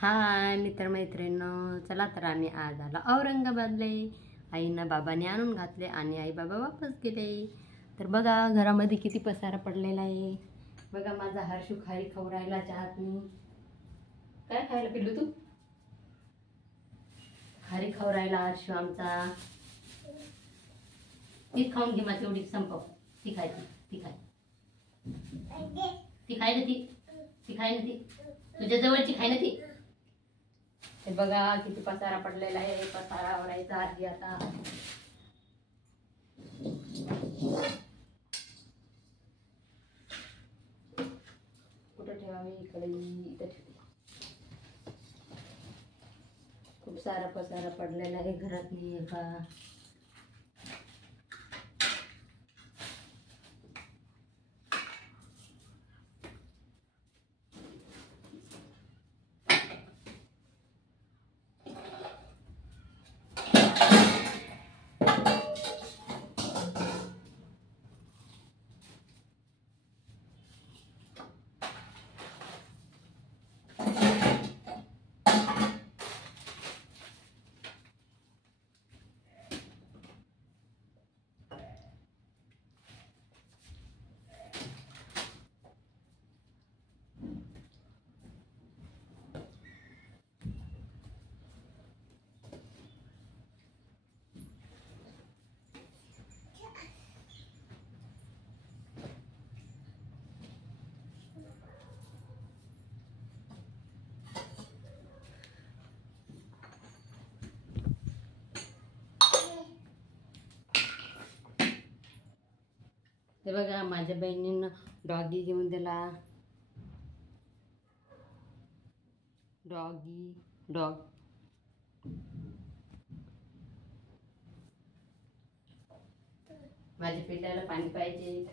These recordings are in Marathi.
हाय मित्रमैत्रिणींनो, चला तर आम्ही आज आलो औरंगाबादले. आईना बाबाने आणून घातले आणि आई बाबा वापस गेले. तर बघा घरामध्ये किती पसारा पडलेला आहे. बघा माझा हर्षू खारी खाऊ राहिला चहातनी. काय खायला पिल्लू तू? खारी खाऊ राहिला हर्षू आमचा. ती खाऊन घे, माझी एवढी संपव. ती खायची, ती खाय, ती खाय ना, ती खाय ना, ती तुझ्या जवळची खाय ना ती. हे बघा किती पसारा पडलेला आहे. पसारा आवरायचा आधी आता. कुठं ठेवावी? इकडे, इथं ठेवते. खूप सारा पसारा पडलेला आहे घरात. नाही का हे बघा माझ्या बहिणीनं डॉगी घेऊन दिला. डॉग माझ्या पिल्लाला पाणी पाहिजे.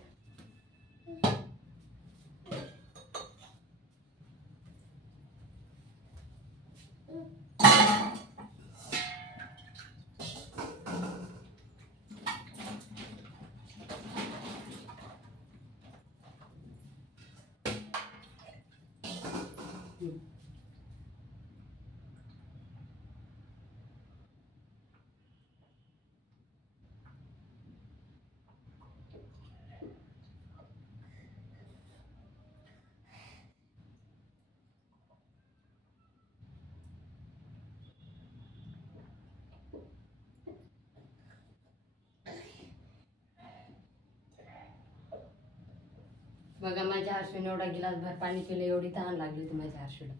बघा माझ्या हर्षूने एवढा गिलास भर पाणी पिलं. एवढी तहान लागली होती माझ्या हर्षूला.